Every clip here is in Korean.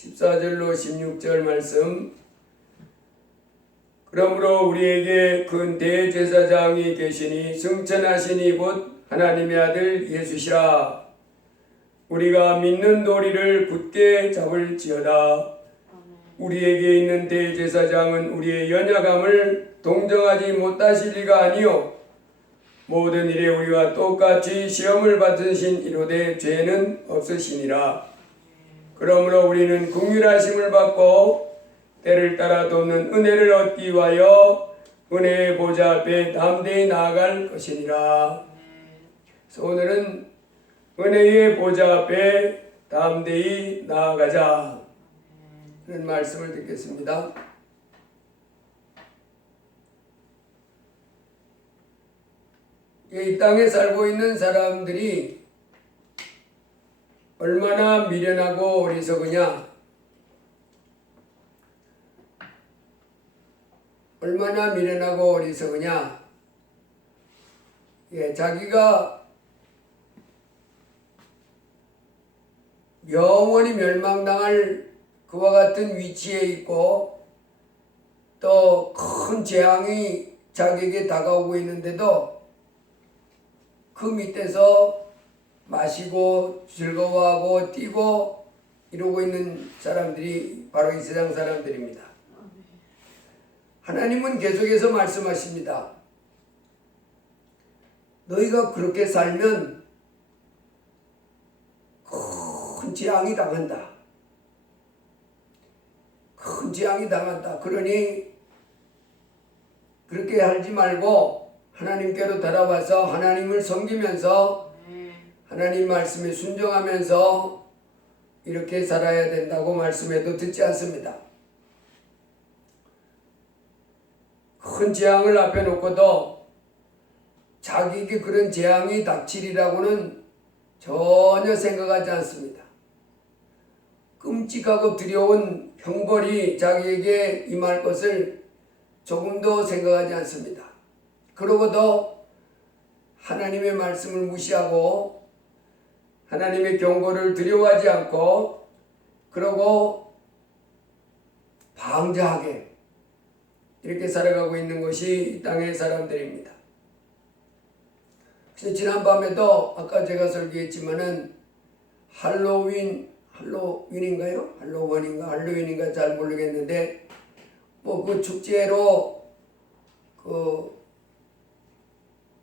14절로 16절 말씀. 그러므로 우리에게 큰 대제사장이 계시니 승천하시니 곧 하나님의 아들 예수시라. 우리가 믿는 도리를 굳게 잡을지어다. 우리에게 있는 대제사장은 우리의 연약함을 동정하지 못하실 리가 아니요 모든 일에 우리와 똑같이 시험을 받으신 이로되 죄는 없으시니라. 그러므로 우리는 긍휼하심을 받고 때를 따라 돕는 은혜를 얻기 위하여 은혜의 보좌 앞에 담대히 나아갈 것이니라. 그래서 오늘은 은혜의 보좌 앞에 담대히 나아가자 그런 말씀을 듣겠습니다. 이 땅에 살고 있는 사람들이 얼마나 미련하고 어리석으냐, 얼마나 미련하고 어리석으냐. 자기가 영원히 멸망당할 그와 같은 위치에 있고 또 큰 재앙이 자기에게 다가오고 있는데도 그 밑에서 마시고 즐거워하고 뛰고 이러고 있는 사람들이 바로 이 세상 사람들입니다. 하나님은 계속해서 말씀하십니다. 너희가 그렇게 살면 큰 재앙이 당한다. 큰 재앙이 당한다. 그러니 그렇게 살지 말고 하나님께로 돌아와서 하나님을 섬기면서 하나님 말씀에 순종하면서 이렇게 살아야 된다고 말씀해도 듣지 않습니다. 큰 재앙을 앞에 놓고도 자기에게 그런 재앙이 닥치리라고는 전혀 생각하지 않습니다. 끔찍하고 두려운 형벌이 자기에게 임할 것을 조금도 생각하지 않습니다. 그러고도 하나님의 말씀을 무시하고 하나님의 경고를 두려워하지 않고 그러고 방자하게 이렇게 살아가고 있는 것이 이 땅의 사람들입니다. 그래서 지난밤에도 아까 제가 설교했지만은 할로윈인가 잘 모르겠는데 뭐 그 축제로 그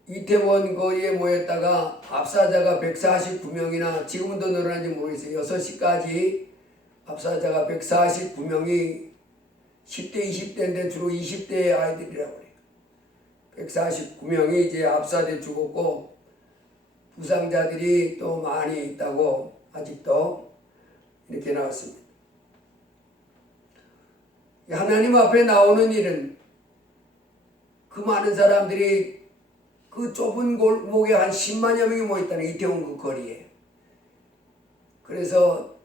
이태원 거리에 모였다가 압사자가 149명이나 지금도 늘어난지 모르겠어요. 6시까지 압사자가 149명이 10대 20대인데 주로 20대 아이들이라고 그래요. 149명이 이제 압사돼 죽었고 부상자들이 또 많이 있다고 아직도 이렇게 나왔습니다. 하나님 앞에 나오는 일은 그 많은 사람들이 그 좁은 골목에 한 10만여 명이 모였다는 이태원 그 거리에. 그래서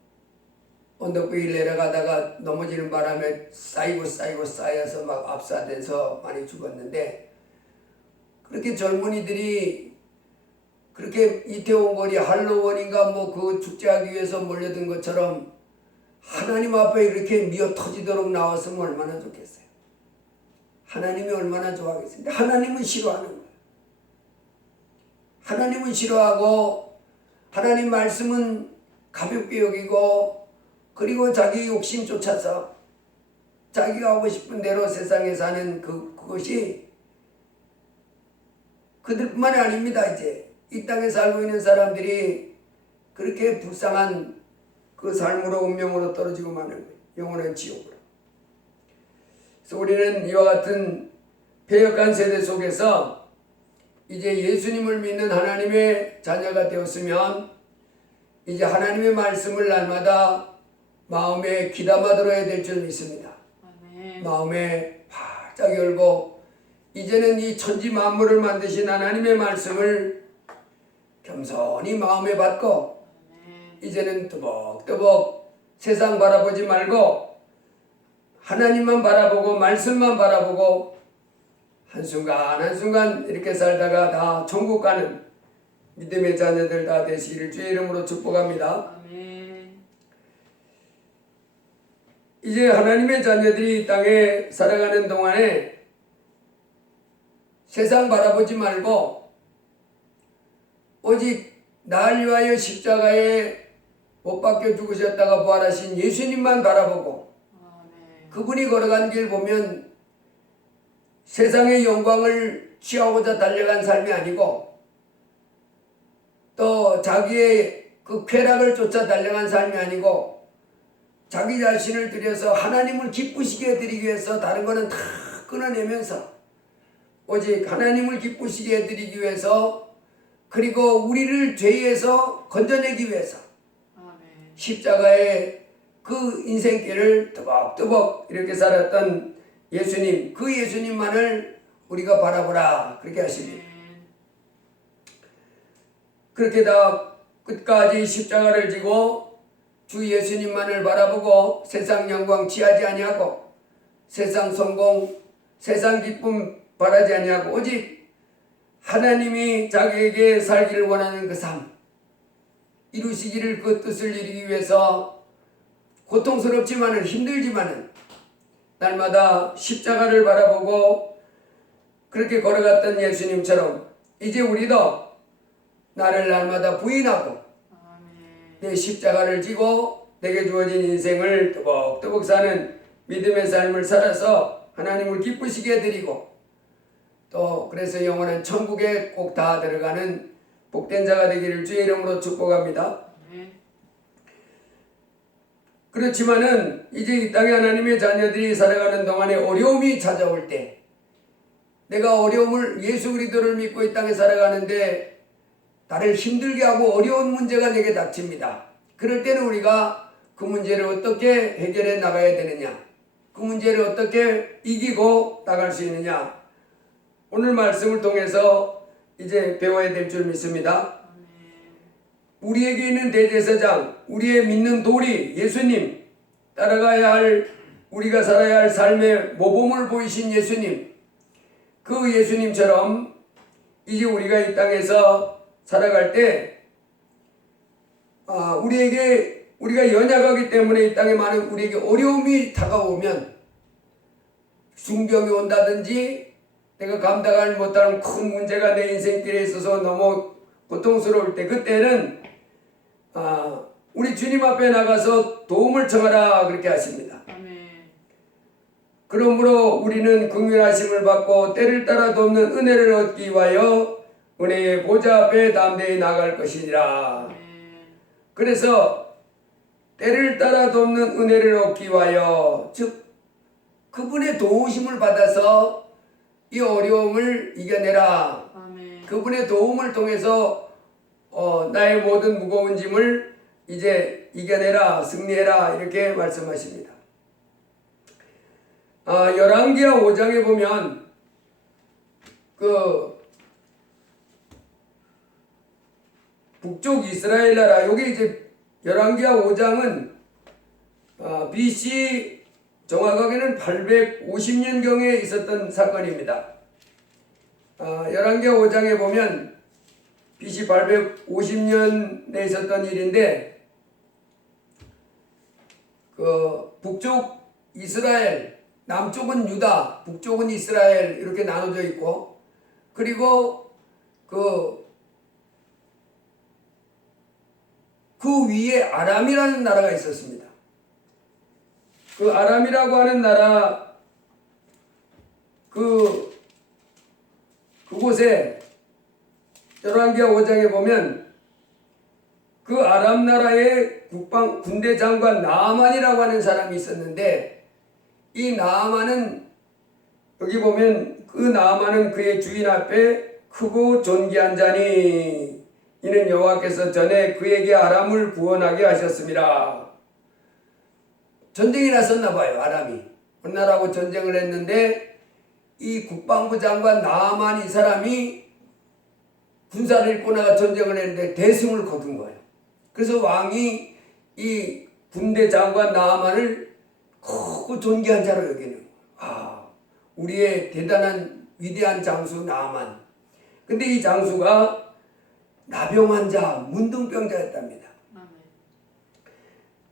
언덕뷰를 내려가다가 넘어지는 바람에 쌓여서 막 압사돼서 많이 죽었는데 그렇게 젊은이들이 그렇게 이태원 거리 할로윈인가 뭐 그 축제하기 위해서 몰려든 것처럼 하나님 앞에 이렇게 미어 터지도록 나왔으면 얼마나 좋겠어요. 하나님이 얼마나 좋아하겠습니까? 하나님은 싫어하는 거예요. 하나님은 싫어하고 하나님 말씀은 가볍게 여기고 그리고 자기 욕심 쫓아서 자기가 하고 싶은 대로 세상에 사는 그것이 그들뿐만이 아닙니다. 이제 이 땅에 살고 있는 사람들이 그렇게 불쌍한 그 삶으로 운명으로 떨어지고 마는 거예요. 영원한 지옥으로. 그래서 우리는 이와 같은 패역한 세대 속에서 이제 예수님을 믿는 하나님의 자녀가 되었으면 이제 하나님의 말씀을 날마다 마음에 귀담아 들어야 될 줄 믿습니다. 아멘. 마음에 바짝 열고 이제는 이 천지 만물을 만드신 하나님의 말씀을 겸손히 마음에 받고 이제는 뜨벅뜨벅 세상 바라보지 말고 하나님만 바라보고 말씀만 바라보고 한순간 한순간 이렇게 살다가 다 천국 가는 믿음의 자녀들 다 되시기를 주의 이름으로 축복합니다. 아멘. 이제 하나님의 자녀들이 이 땅에 살아가는 동안에 세상 바라보지 말고 오직 날 위하여 십자가에 못 박혀 죽으셨다가 부활하신 예수님만 바라보고 그분이 걸어간 길 보면 세상의 영광을 취하고자 달려간 삶이 아니고 또 자기의 그 쾌락을 쫓아 달려간 삶이 아니고 자기 자신을 들여서 하나님을 기쁘시게 해드리기 위해서 다른 거는 다 끊어내면서 오직 하나님을 기쁘시게 해드리기 위해서 그리고 우리를 죄에서 건져내기 위해서 십자가의 그 인생길을 뜨벅뜨벅 이렇게 살았던 예수님, 그 예수님만을 우리가 바라보라 그렇게 하십니다. 그렇게 다 끝까지 십자가를 지고 주 예수님만을 바라보고 세상 영광 취하지 아니하고 세상 성공, 세상 기쁨 바라지 아니하고 오직 하나님이 자기에게 살기를 원하는 그 삶 이루시기를 그 뜻을 이루기 위해서 고통스럽지만은 힘들지만은 날마다 십자가를 바라보고 그렇게 걸어갔던 예수님처럼 이제 우리도 나를 날마다 부인하고 내 십자가를 지고 내게 주어진 인생을 뜨벅뜨벅 사는 믿음의 삶을 살아서 하나님을 기쁘시게 해드리고 또 그래서 영원한 천국에 꼭 다 들어가는 복된 자가 되기를 주의 이름으로 축복합니다. 그렇지만은 이제 이 땅에 하나님의 자녀들이 살아가는 동안에 어려움이 찾아올 때 내가 어려움을 예수 그리스도를 믿고 이 땅에 살아가는데 나를 힘들게 하고 어려운 문제가 내게 닥칩니다. 그럴 때는 우리가 그 문제를 어떻게 해결해 나가야 되느냐, 그 문제를 어떻게 이기고 나갈 수 있느냐, 오늘 말씀을 통해서 이제 배워야 될 줄 믿습니다. 우리에게 있는 대제사장, 우리의 믿는 도리, 예수님, 따라가야 할, 우리가 살아야 할 삶의 모범을 보이신 예수님, 그 예수님처럼 이제 우리가 이 땅에서 살아갈 때 우리가 연약하기 때문에 이 땅에 많은 우리에게 어려움이 다가오면 중병이 온다든지 내가 감당하지 못하는 큰 문제가 내 인생길에 있어서 너무 고통스러울 때 그때는 우리 주님 앞에 나가서 도움을 청하라 그렇게 하십니다. 그러므로 우리는 긍휼하심을 받고 때를 따라 돕는 은혜를 얻기 위하여 은혜의 보좌 앞에 담대히 나갈 것이니라. 그래서 때를 따라 돕는 은혜를 얻기 위하여 즉 그분의 도우심을 받아서 이 어려움을 이겨내라. 그분의 도움을 통해서 나의 모든 무거운 짐을 이제 이겨내라, 승리해라 이렇게 말씀하십니다. 열왕기하 5장에 보면 그 북쪽 이스라엘 나라 여기 이제 열왕기하 5장은 BC 정확하게는 850년경에 있었던 사건입니다. 열왕기하 5장에 보면 BC 850년에 있었던 일인데 그 북쪽 이스라엘, 남쪽은 유다, 북쪽은 이스라엘 이렇게 나눠져 있고 그리고 그 위에 아람이라는 나라가 있었습니다. 그 아람이라고 하는 나라 그곳에 열왕기하 5장에 보면 그 아람 나라의 군대 장관 나아만이라고 하는 사람이 있었는데 이 나아만은 여기 보면 그 나아만은 그의 주인 앞에 크고 존귀한 자니 이는 여호와께서 전에 그에게 아람을 구원하게 하셨습니다. 전쟁이 났었나 봐요. 아람이 어느 나라하고 전쟁을 했는데 이 국방부 장관 나아만 이 사람이 군사를 입고 나가 전쟁을 했는데 대승을 거둔 거예요. 그래서 왕이 이 군대 장관 나아만을 크고 존귀한 자로 여기는 거예요. 우리의 대단한 위대한 장수 나아만. 근데 이 장수가 나병 환자, 문둥병자였답니다.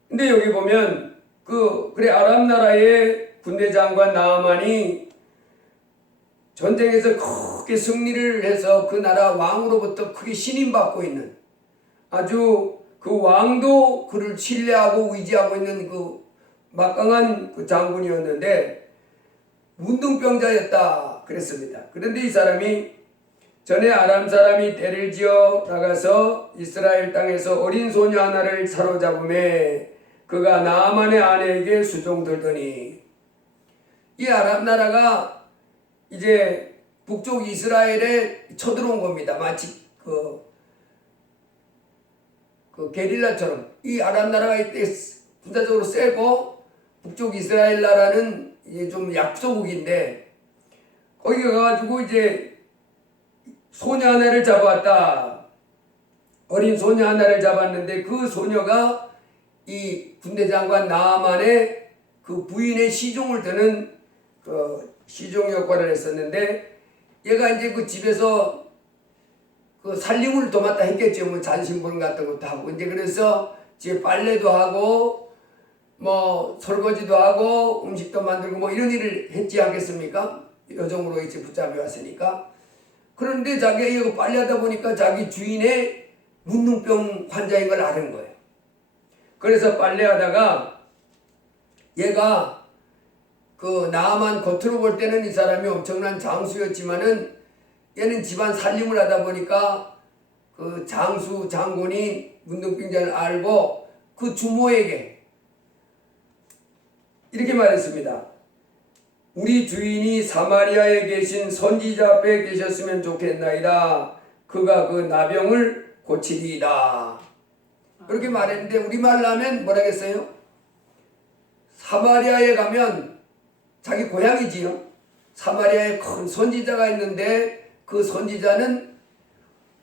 근데 여기 보면 그래 아람 나라의 군대 장관 나아만이 전쟁에서 크게 승리를 해서 그 나라 왕으로부터 크게 신임받고 있는, 아주 그 왕도 그를 신뢰하고 의지하고 있는 그 막강한 그 장군이었는데 문둥병자였다 그랬습니다. 그런데 이 사람이 전에 아람 사람이 떼를 지어 나가서 이스라엘 땅에서 어린 소녀 하나를 사로잡음에 그가 나아만의 아내에게 수종들더니, 이 아람 나라가 이제 북쪽 이스라엘에 쳐들어온 겁니다. 마치 그 게릴라처럼. 이 아람 나라가 이때 군사적으로 세고 북쪽 이스라엘 나라는 이제 좀 약소국인데, 거기 가가지고 이제 소녀 하나를 잡아왔다. 어린 소녀 하나를 잡았는데 그 소녀가 이 군대 장관 나아만의 그 부인의 시종을 드는 그 시종 역할을 했었는데, 얘가 이제 그 집에서 그 살림을 도맡아 했겠죠. 뭐 잔심부름 같은 것도 하고, 이제 그래서 집에 빨래도 하고 뭐 설거지도 하고 음식도 만들고 뭐 이런 일을 했지 않겠습니까? 여종으로 이제 붙잡혀 왔으니까. 그런데 자기가 이거 빨래하다 보니까 자기 주인의 문둥병 환자인 걸 아는 거예요. 그래서 빨래하다가 얘가 그 나아만 겉으로 볼 때는 이 사람이 엄청난 장수였지만은 얘는 집안 살림을 하다 보니까 그 장수 장군이 문둥병자를 알고 그 주모에게 이렇게 말했습니다. 우리 주인이 사마리아에 계신 선지자 앞에 계셨으면 좋겠나이다. 그가 그 나병을 고치리이다. 그렇게 말했는데 우리말로 하면 뭐라겠어요? 사마리아에 가면 자기 고향이지요. 사마리아에 큰 선지자가 있는데 그 선지자는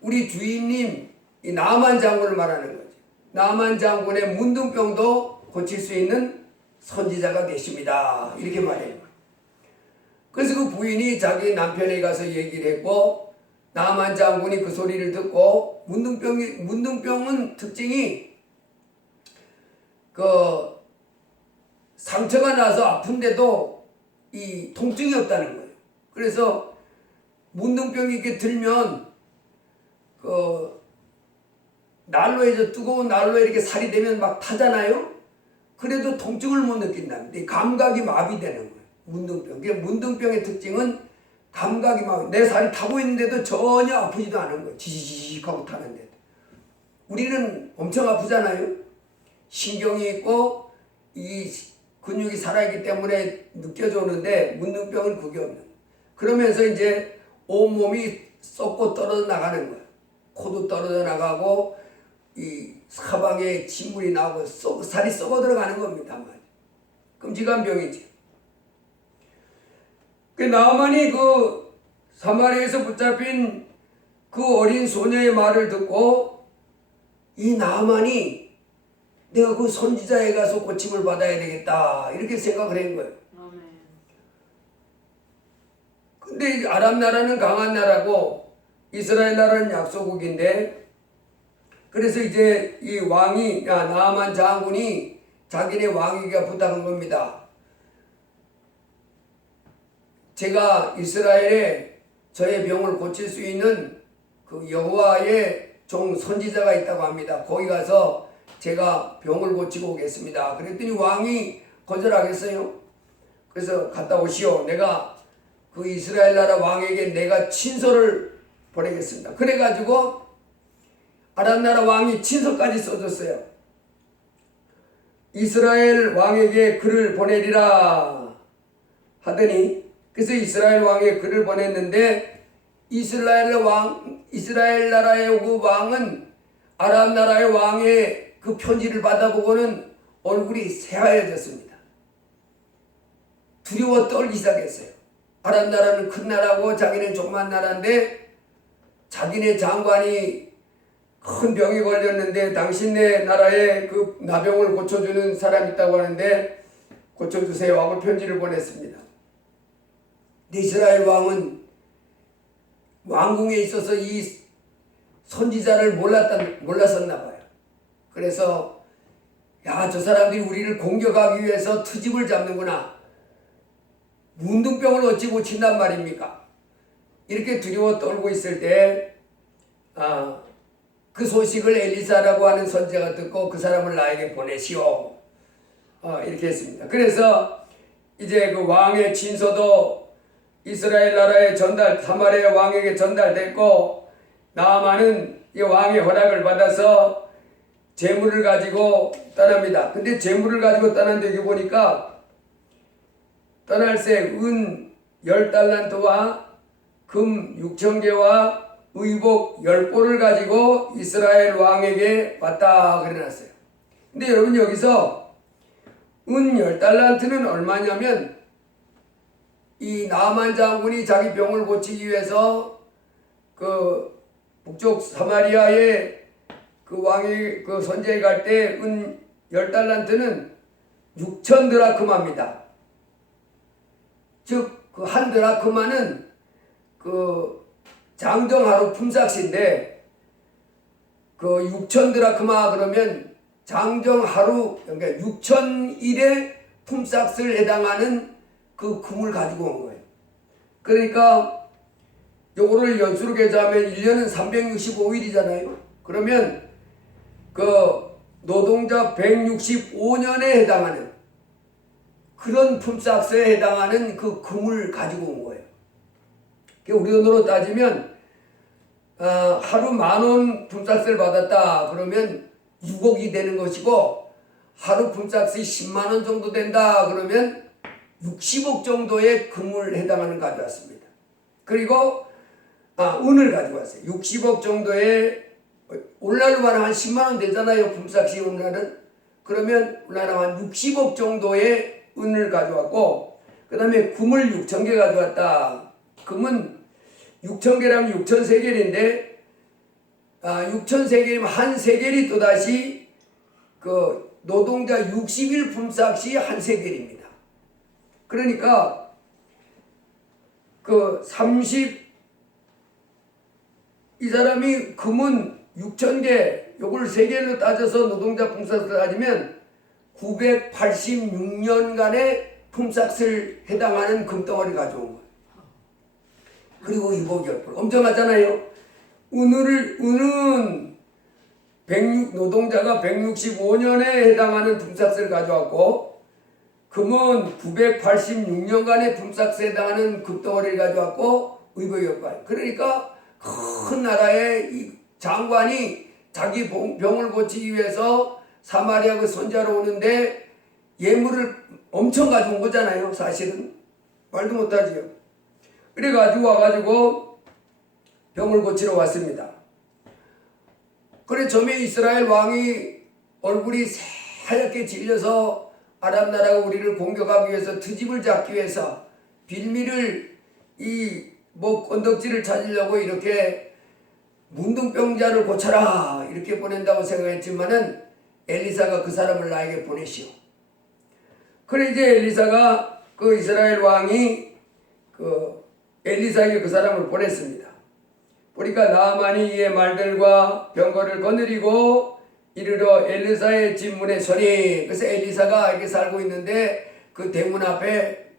우리 주인님 이 나아만 장군을 말하는 거죠. 나아만 장군의 문둥병도 고칠 수 있는 선지자가 계십니다. 이렇게 말해요. 그래서 그 부인이 자기 남편에게 가서 얘기를 했고, 나아만 장군이 그 소리를 듣고, 문둥병은 특징이 그 상처가 나서 아픈데도 이 통증이 없다는 거예요. 그래서 문둥병이 이렇게 들면 그 난로에서 뜨거운 난로에 이렇게 살이 되면 막 타잖아요. 그래도 통증을 못 느낀답니다. 감각이 마비되는 거예요. 문둥병. 문둥병의 특징은 감각이 마비. 내 살이 타고 있는데도 전혀 아프지도 않은 거예요. 지지직하고 타는데도. 우리는 엄청 아프잖아요. 신경이 있고 이 근육이 살아있기 때문에 느껴져 오는데 문둥병은 그게 없는 거예요. 그러면서 이제 온몸이 썩고 떨어져 나가는 거예요. 코도 떨어져 나가고 이 사방에 진물이 나오고 살이 썩어 들어가는 겁니다. 끔찍한 병이지. 그 나아만이 그 사마리아에서 붙잡힌 그 어린 소녀의 말을 듣고 이 나아만이 내가 그 선지자에 가서 고침을 받아야 되겠다 이렇게 생각을 한 거예요. 근데 아람 나라는 강한 나라고 이스라엘 나라는 약소국인데, 그래서 이제 이 왕이 나아만 장군이 자기네 왕에게 부탁한 겁니다. 제가 이스라엘에 저의 병을 고칠 수 있는 그 여호와의 종 선지자가 있다고 합니다. 거기 가서 제가 병을 고치고 오겠습니다. 그랬더니 왕이 거절하겠어요? 그래서 갔다 오시오. 내가 그 이스라엘 나라 왕에게 내가 친서를 보내겠습니다. 그래가지고 아람 나라 왕이 친서까지 써줬어요. 이스라엘 왕에게 글을 보내리라 하더니, 그래서 이스라엘 왕에 글을 보냈는데 이스라엘 나라의 그 왕은 아람 나라의 왕의 그 편지를 받아보고는 얼굴이 새하얘졌습니다. 두려워 떨기 시작했어요. 아람 나라는 큰 나라고 자기는 조그만 나라인데 자기네 장관이 큰 병이 걸렸는데 당신네 나라에 그 나병을 고쳐주는 사람이 있다고 하는데 고쳐주세요 하고 편지를 보냈습니다. 이스라엘 왕은 왕궁에 있어서 이 선지자를 몰랐었나 봐요. 그래서 야, 저 사람들이 우리를 공격하기 위해서 트집을 잡는구나. 문둥병을 어찌 고친단 말입니까? 이렇게 두려워 떨고 있을 때 그 소식을 엘리사라고 하는 선지자가 듣고 그 사람을 나에게 보내시오. 이렇게 했습니다. 그래서 이제 그 왕의 진서도 이스라엘 나라에 사마리아 왕에게 전달됐고, 나아만은 이 왕의 허락을 받아서 재물을 가지고 떠납니다. 근데 재물을 가지고 떠난데 여기 보니까 떠날새 은 10달란트와 금 6,000개와 의복 10보를 가지고 이스라엘 왕에게 왔다 그래놨어요. 근데 여러분, 여기서 은 10달란트는 얼마냐면, 이 나만 장군이 자기 병을 고치기 위해서 그 북쪽 사마리아에 그 왕이 그 선지에 갈 때 은 10달란트는 6천 드라크마입니다. 즉 그 한 드라크마는 그 장정하루 품삯인데, 그 6천 드라크마 그러면 장정하루, 그러니까 6,000일의 품삯을 해당하는 그 금을 가지고 온 거예요. 그러니까 요거를 연수로 계산하면 1년은 365일이잖아요. 그러면 그 노동자 165년에 해당하는 그런 품삯에 해당하는 그 금을 가지고 온 거예요. 우리 돈으로 따지면 하루 10,000원 품삯을 받았다 그러면 6억이 되는 것이고, 하루 품삯이 10만 원 정도 된다 그러면 60억 정도의 금을 해당하는 가져왔습니다. 그리고 은을 가지고 왔어요. 60억 정도의, 오늘날로 말하면 한 10만 원 되잖아요, 품삯이. 오늘날은. 그러면 오늘날은 한 60억 정도의 은을 가져왔고, 그 다음에 금을 6,000개 가져왔다. 금은 6,000개라면 6,000세겔인데 6,000세겔이면 한 세겔이 또다시 그 노동자 60일 품삯이 한 세겔입니다. 그러니까 이 사람이 금은 6,000개, 요걸 세겔로 따져서 노동자 품삯을 따지면 986년간의 품삯을 해당하는 금덩어리 가져온 거예요. 그리고 의복 10벌. 엄청하잖아요. 은은 노동자가 165년에 해당하는 품삯을 가져왔고, 금은 986년간의 품삯에 해당하는 금덩어리를 가져왔고, 의복 10벌. 그러니까 큰 나라의 이 장관이 자기 병을 고치기 위해서 사마리아 그 선지자로 오는데 예물을 엄청 가져온 거잖아요. 사실은 말도 못하지요. 그래가지고 와가지고 병을 고치러 왔습니다. 그래 처음에 이스라엘 왕이 얼굴이 하얗게 질려서 아람 나라가 우리를 공격하기 위해서 트집을 잡기 위해서 빌미를 건덕지를 찾으려고 이렇게 문둥병자를 고쳐라 이렇게 보낸다고 생각했지만은 엘리사가 그 사람을 나에게 보내시오. 그래 이제 엘리사가 그 이스라엘 왕이 그 엘리사에게 그 사람을 보냈습니다. 보니까 나아만이 이의 말들과 병거를 거느리고 이르러 엘리사의 집 문에 서니, 그래서 엘리사가 이렇게 살고 있는데 그 대문 앞에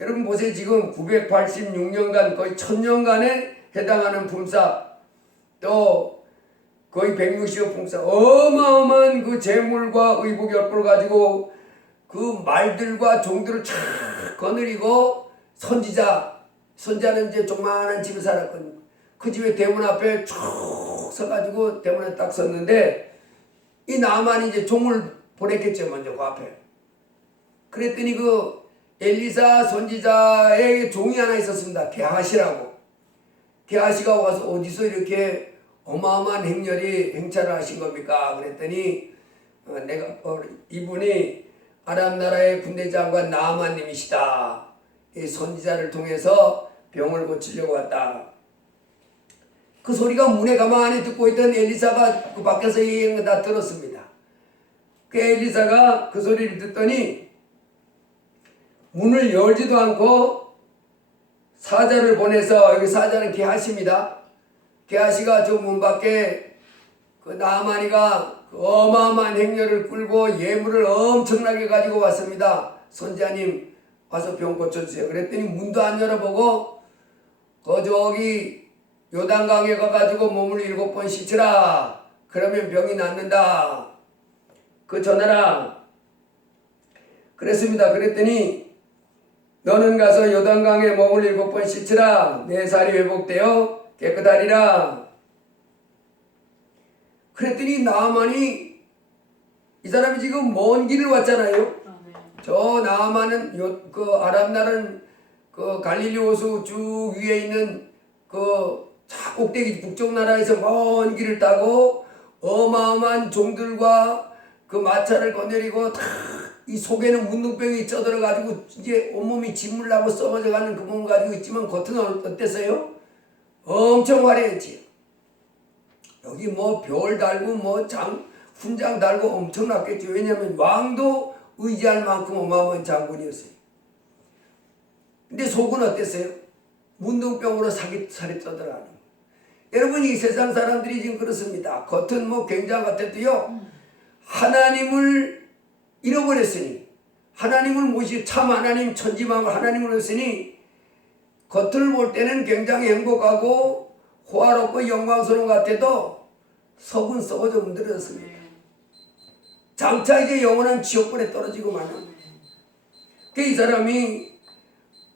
여러분 보세요. 지금 986년간 거의 1000년간에 해당하는 품삯, 또 거의 160억 품삯, 어마어마한 그 재물과 의복 10벌 가지고 그 말들과 종들을 쫙 거느리고 선지자는 이제 조그마한 집에 살았거든요. 그 집에 대문 앞에 쭉 서가지고 대문에 딱 섰는데 이 나만이 이제 종을 보냈겠죠. 먼저 그 앞에. 그랬더니 그 엘리사 선지자의 종이 하나 있었습니다. 게하시라고. 게하시가 와서 어디서 이렇게 어마어마한 행차를 하신 겁니까? 그랬더니 이분이 아람 나라의 군대 장관 나아만님이시다. 이 선지자를 통해서 병을 고치려고 왔다. 그 소리가 문에 가만히 듣고 있던 엘리사가 그 밖에서 얘기한 거 다 들었습니다. 그 엘리사가 그 소리를 듣더니 문을 열지도 않고 사자를 보내서, 여기 사자는 게하시입니다. 게하시가 저 문 밖에 그 나아만이가 그 어마어마한 행렬을 끌고 예물을 엄청나게 가지고 왔습니다. 선지자님 와서 병 고쳐주세요. 그랬더니 문도 안 열어보고 저기 요단강에 가가지고 몸을 7번 씻으라. 그러면 병이 낫는다. 그 전하라. 그랬습니다. 그랬더니 너는 가서 요단강에 몸을 7번 씻으라. 내 살이 회복되어 깨끗하리라. 그랬더니 나아만이 이 사람이 지금 먼 길을 왔잖아요. 저 나아만은 그 아랍 나라는 그 갈릴리 호수 쭉 위에 있는 그 꼭대기 북쪽 나라에서 먼 길을 타고 어마어마한 종들과 그 마차를 거느리고 다 이 속에는 문둥병이 쪄들어 가지고 이제 온몸이 진물 나고 썩어져 가는 그 몸을 가지고 있지만 겉은 어땠어요? 엄청 화려했지. 여기 뭐 별 달고 뭐 훈장 달고 엄청났겠죠. 왜냐하면 왕도 의지할 만큼 어마어마한 장군이었어요. 근데 속은 어땠어요? 문둥병으로 살이 쪄들어가는 거예요. 여러분, 이 세상 사람들이 지금 그렇습니다. 겉은 뭐 굉장한 것 같아도요, 하나님을 잃어버렸으니, 하나님을 모시 참 하나님 천지만물 하나님을 했으니 겉을 볼 때는 굉장히 행복하고 호화롭고 영광스러운 것 같아도 속은 썩어져 문드러졌습니다. 장차 이제 영원한 지옥불에 떨어지고 마는. 이 사람이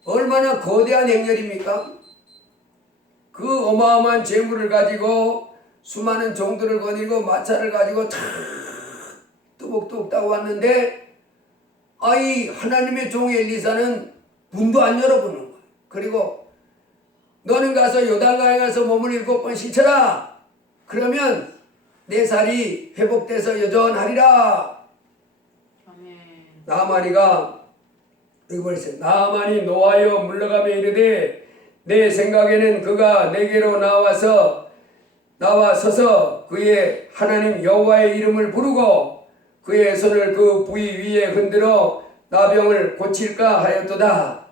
얼마나 거대한 행렬입니까? 그 어마어마한 재물을 가지고 수많은 종들을 거느리고 마차를 가지고 탁 뚜벅뚜벅 따고 왔는데 이 하나님의 종 엘리사는 문도 안 열어보는 거예요. 그리고 너는 가서 요단강에 가서 몸을 7번 씻어라. 그러면 내 살이 회복돼서 여전하리라. 나아만이가 이거 있어요. 나아만이 노하여 물러가며 이르되 내 생각에는 그가 내게로 나와 서서 그의 하나님 여호와의 이름을 부르고 그의 손을 그 부위 위에 흔들어 나병을 고칠까 하였도다.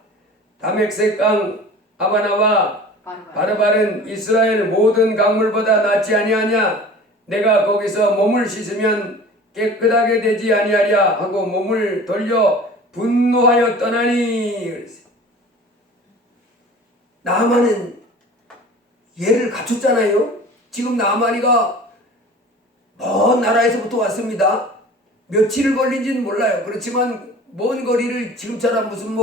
다맥색 강 아바나와 바르바른 이스라엘 모든 강물보다 낫지 아니하냐. 내가 거기서 몸을 씻으면 깨끗하게 되지 아니하랴 하고 몸을 돌려 분노하여 떠나니. 그랬어요. 나아만은 예를 갖췄잖아요. 지금 나아만이가 먼 나라에서부터 왔습니다. 며칠을 걸린지는 몰라요. 그렇지만 먼 거리를 지금처럼 무슨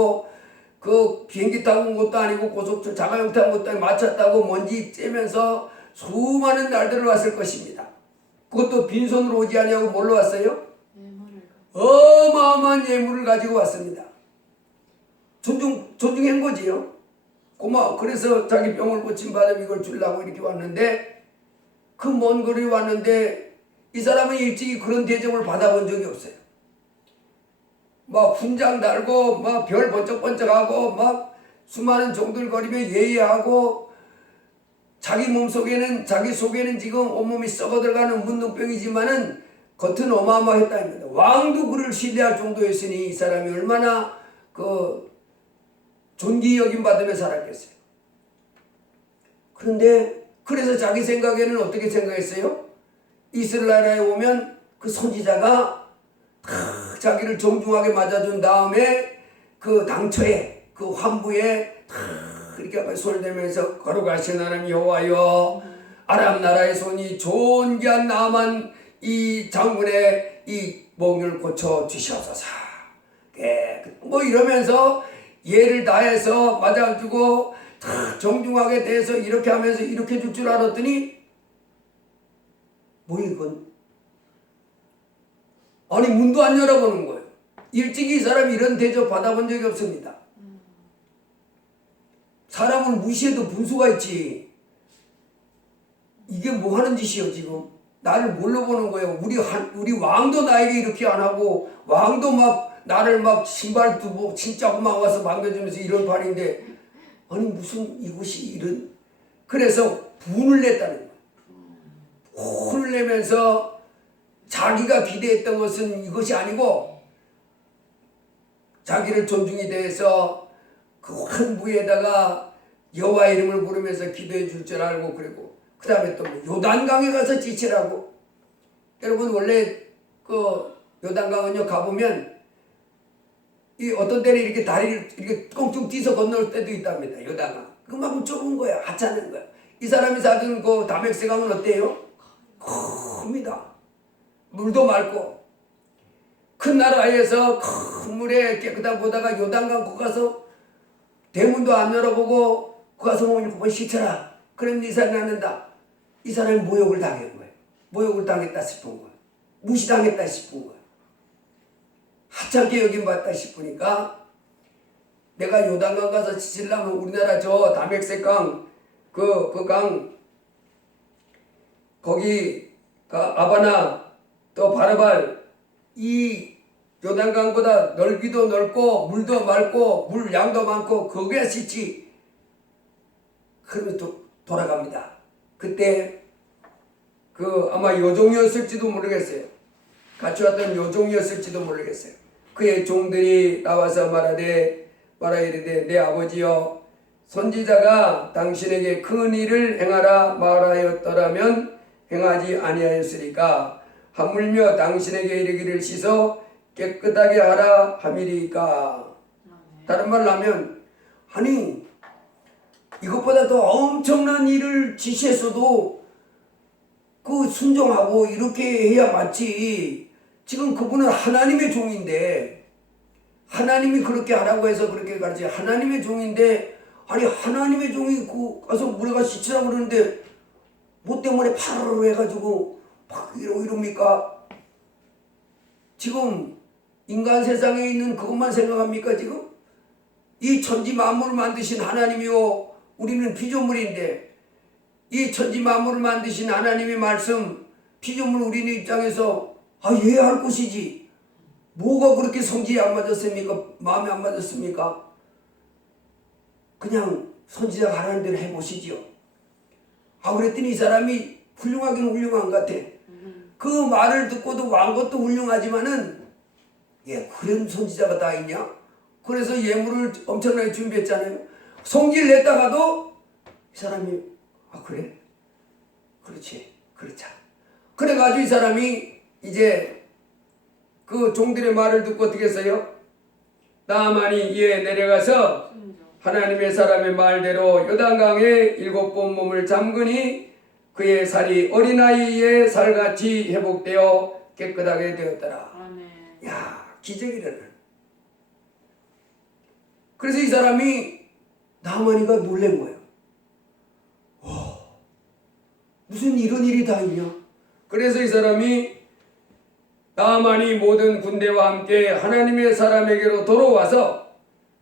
그 비행기 타고 온 것도 아니고 고속철 자가용 타고 온 것도 아니고 마차 타고 먼지 쬐면서 수많은 날들을 왔을 것입니다. 그것도 빈손으로 오지 아니하고 뭘로 왔어요? 어마어마한 예물을 가지고 왔습니다. 존중한 거지요. 고마워. 그래서 자기 병을 고친 바람에 이걸 주려고 이렇게 왔는데 그 먼 거리 왔는데 이 사람은 일찍이 그런 대접을 받아본 적이 없어요. 훈장 달고 별 번쩍번쩍하고 수많은 종들 거리며 예의하고 자기 몸속에는 자기 속에는 지금 온몸이 썩어들어가는 문둥병이지만은 겉은 어마어마했다는 겁니다. 왕도 그를 신뢰할 정도였으니 이 사람이 얼마나 존귀 여김 받으며 살았겠어요. 그런데 그래서 자기 생각에는 어떻게 생각했어요? 이스라엘에 오면 그 선지자가 자기를 정중하게 맞아준 다음에 그 당처에 그 환부에 그렇게 손을 대면서 거룩하신 하나님 여호와여, 아람 나라의 손이 존귀한 나만 이 장군의 이 몽을 고쳐 주시옵소서. 이러면서 예를 다해서 맞아주고 정중하게 대해서 이렇게 하면서 이렇게 줄 줄 알았더니 이건? 아니 문도 안 열어보는 거예요. 일찍이 이 사람이 이런 대접 받아본 적이 없습니다. 사람을 무시해도 분수가 있지. 이게 뭐 하는 짓이요 지금? 나를 뭘로 보는 거예요? 우리 왕도 나에게 이렇게 안 하고 왕도 나를 신발 두고 진짜고 와서 반겨주면서 이런 판인데 아니 무슨 이것이 이런. 그래서 분을 냈다는 거예요. 혼을 내면서 자기가 기대했던 것은 이것이 아니고 자기를 존중에 대해서 그 환부에다가 여호와 이름을 부르면서 기도해 줄 줄 알고 그리고 그 다음에 또 요단강에 가서 지치라고. 여러분 원래 그 요단강은요 가보면 이 어떤 때는 이렇게 다리를 이렇게 꽁충 뛰서 건널 때도 있답니다. 요단강 그만큼 좁은 거야. 하찮은 거야. 이 사람이 사둔 그 다맥세강은 어때요? 큽니다. 물도 맑고 큰 나라에서 큰 물에 깨끗하게 보다가 요단강 거 가서 대문도 안 열어보고 그 가서 한번 씻어라. 그럼 이 사람이 낳는다. 이 사람이 모욕을 당한 거예요. 모욕을 당했다 싶은 거예요. 무시당했다 싶은 거예요. 하찮게 여김받다 싶으니까 내가 요단강 가서 씻으려면 우리나라 저 다맥세강 그 강 거기 아바나 또 바르발 이 요단강보다 넓기도 넓고 물도 맑고 물 양도 많고 거기에 씻지. 그러면 또 돌아갑니다. 그때 그 아마 요종이었을지도 모르겠어요. 같이 왔던 요종이었을지도 모르겠어요. 그의 종들이 나와서 말하이르되 내 아버지여 선지자가 당신에게 큰 일을 행하라 말하였더라면 행하지 아니하였으리까 하물며 당신에게 이르기를 씻어 깨끗하게 하라 함이리까. 다른 말로 하면 아니 이것보다 더 엄청난 일을 지시했어도 그 순종하고 이렇게 해야 맞지. 지금 그분은 하나님의 종인데 하나님이 그렇게 하라고 해서 그렇게 가르치 하나님의 종인데 아니 하나님의 종이 가서 우리가 씻으라고 그러는데 뭐 때문에 파르르 해가지고 막 이럽니까? 지금 인간 세상에 있는 그것만 생각합니까 지금? 이 천지 만물을 만드신 하나님이요 우리는 피조물인데 이 천지 만물을 만드신 하나님의 말씀 피조물 우리는 입장에서 이해야 할 것이지 뭐가 그렇게 성질이 안 맞았습니까? 마음에 안 맞았습니까? 그냥 선지자가 하라는 대로 해보시죠. 그랬더니 이 사람이 훌륭하긴 훌륭한 것 같아. 그 말을 듣고도 왕 것도 훌륭하지만은 그런 선지자가 다 있냐? 그래서 예물을 엄청나게 준비했잖아요. 성질 냈다가도 이 사람이 그래? 그렇지. 그렇자. 그래가지고 이 사람이 이제 그 종들의 말을 듣고 어떻게 했어요? 나아만이 이에 내려가서 하나님의 사람의 말대로 요단강에 7번 몸을 잠그니 그의 살이 어린아이의 살같이 회복되어 깨끗하게 되었더라. 아멘. 야, 기적이라는. 그래서 이 사람이 나아만이가 놀란 거예요. 무슨 이런 일이 다 있냐? 그래서 이 사람이 나아만이 모든 군대와 함께 하나님의 사람에게로 돌아와서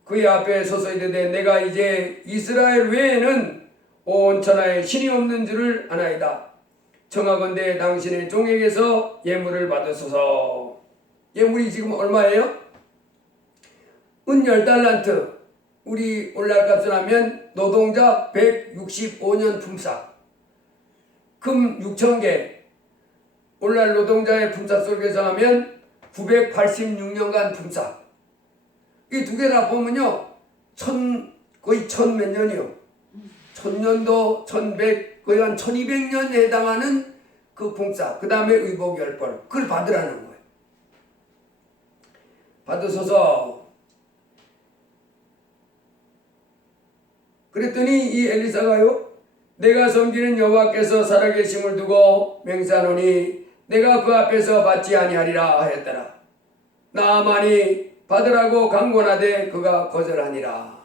그의 앞에 서서 이르되 내가 이제 이스라엘 외에는 온 천하에 신이 없는 줄을 아나이다. 청하건대 당신의 종에게서 예물을 받으소서. 예물이 지금 얼마예요? 은 10달란트. 우리 오늘날 값을 하면 노동자 165년 품삯. 금 6,000개. 오늘날 노동자의 품삯을 계산하면 986년간 품삯. 이 두 개 다 보면요. 거의 1000 몇 년이요. 1000년도 1100 거의 한 1200년에 해당하는 그 품삯. 그 다음에 의복 10벌. 그걸 받으라는 거예요. 받으소서. 그랬더니 이 엘리사가요. 내가 섬기는 여호와께서 살아계심을 두고 맹세하노니 내가 그 앞에서 받지 아니하리라 하였더라. 나아만이 받으라고 강권하되 그가 거절하니라.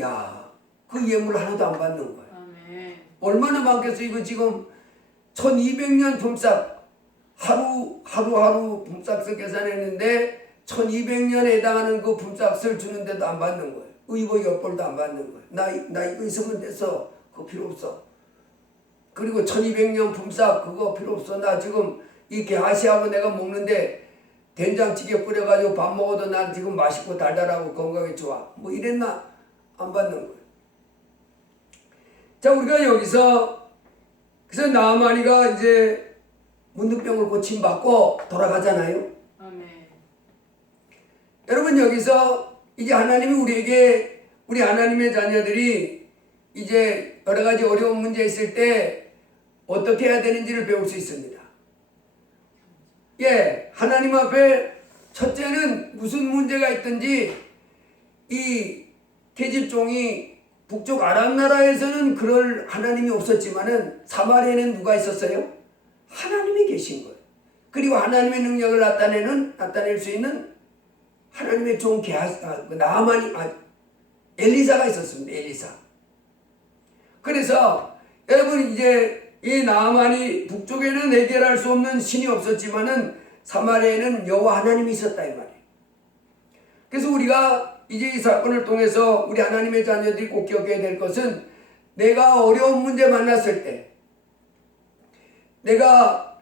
야, 그 예물 하나도 안 받는 거야. 아멘. 얼마나 많겠어. 이거 지금 1200년 품삯 하루 품삯을 계산했는데 1200년에 해당하는 그 품삯을 주는데도 안 받는 거예요. 의복 10벌도 안 받는 거예요. 나 이거 있으면 됐어. 그거 필요 없어. 그리고 1200년 품삯 그거 필요 없어. 나 지금 이 게하시하고 내가 먹는데 된장찌개 끓여가지고 밥 먹어도 난 지금 맛있고 달달하고 건강에 좋아. 뭐 이랬나? 안 받는 거예요. 자, 우리가 여기서 그래서 나아만이가 이제 문둥병을 고침받고 돌아가잖아요. 아멘. 여러분 여기서 이제 하나님이 우리에게 우리 하나님의 자녀들이 이제 여러 가지 어려운 문제 있을 때 어떻게 해야 되는지를 배울 수 있습니다. 예, 하나님 앞에 첫째는 무슨 문제가 있든지 이 계집종이 북쪽 아람 나라에서는 그럴 하나님이 없었지만은 사마리아에는 누가 있었어요? 하나님이 계신 거예요. 그리고 하나님의 능력을 나타낼 수 있는 하나님의 종 나아만이 엘리사가 있었습니다. 엘리사. 그래서 여러분 이제 이 나아만이 북쪽에는 해결할 수 없는 신이 없었지만은 사마리아에는 여호와 하나님이 있었다 이 말이에요. 그래서 우리가 이제 이 사건을 통해서 우리 하나님의 자녀들이 꼭 기억해야 될 것은 내가 어려운 문제 만났을 때 내가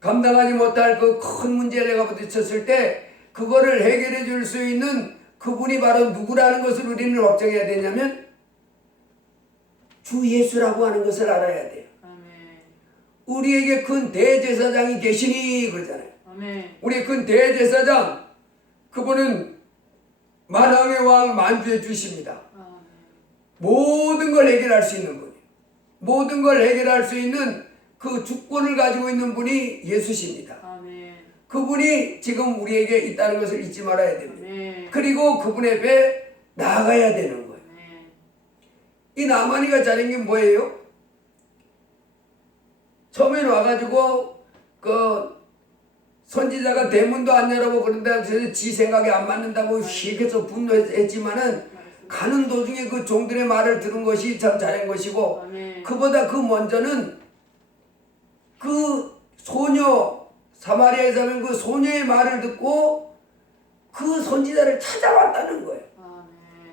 감당하지 못할 그 큰 문제에 내가 부딪혔을 때 그거를 해결해 줄 수 있는 그분이 바로 누구라는 것을 우리는 확정해야 되냐면 주 예수라고 하는 것을 알아야 돼요. 아멘. 우리에게 큰 대제사장이 계시니 그러잖아요. 아멘. 우리 큰 대제사장 그분은 만왕의 왕 만주의 주십니다. 아멘. 모든 걸 해결할 수 있는 분이에요. 모든 걸 해결할 수 있는 그 주권을 가지고 있는 분이 예수십니다. 아멘. 그분이 지금 우리에게 있다는 것을 잊지 말아야 됩니다. 아멘. 그리고 그분의 앞에 나아가야 되는 거예요. 아멘. 이 나만이가 잘한 게 뭐예요? 처음에 와가지고 선지자가 대문도 안 열어보고 그런다 해서 지 생각에 안 맞는다고 휘해서 분노했지만은 가는 도중에 그 종들의 말을 들은 것이 참 잘한 것이고 아멘. 그보다 그 먼저는 그 소녀 사마리아에 사는 그 소녀의 말을 듣고 그 선지자를 찾아왔다는 거예요. 아멘.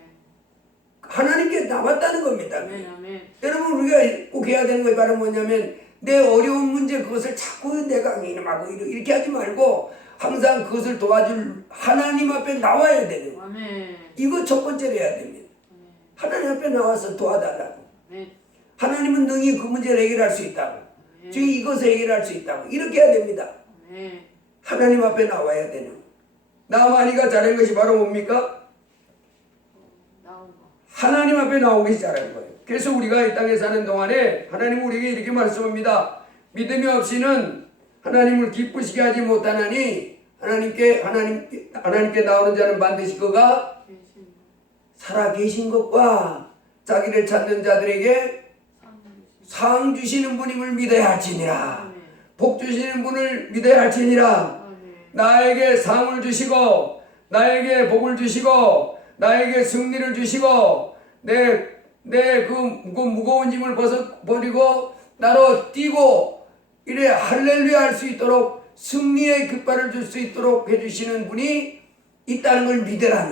하나님께 나왔다는 겁니다. 아멘. 아멘. 여러분 우리가 꼭 해야 되는 것이 바로 뭐냐면 내 어려운 문제 그것을 자꾸 내가 이놈하고 이렇게 하지 말고 항상 그것을 도와줄 하나님 앞에 나와야 되는 거예요. 아멘. 이거 첫 번째로 해야 됩니다. 아멘. 하나님 앞에 나와서 도와달라고. 아멘. 하나님은 능히 그 문제를 해결할 수 있다고. 아멘. 지금 이것을 해결할 수 있다고. 이렇게 해야 됩니다. 아멘. 하나님 앞에 나와야 되는 거예요. 나만이가 잘한 것이 바로 뭡니까? 나오고. 하나님 앞에 나오기 잘한 거예요. 그래서 우리가 이 땅에 사는 동안에 하나님은 우리에게 이렇게 말씀합니다. 믿음이 없이는 하나님을 기쁘시게 하지 못하나니 하나님께 나오는 자는 반드시 그가 계신 살아 계신 것과 자기를 찾는 자들에게 상 주시는 분임을 믿어야 할지니라. 아멘. 복 주시는 분을 믿어야 할지니라. 아멘. 나에게 상을 주시고 나에게 복을 주시고 나에게 승리를 주시고 내 그 무거운 짐을 버리고 나로 뛰고 이래 할렐루야 할 수 있도록 승리의 깃발을 줄 수 있도록 해주시는 분이 있다는 걸 믿으라는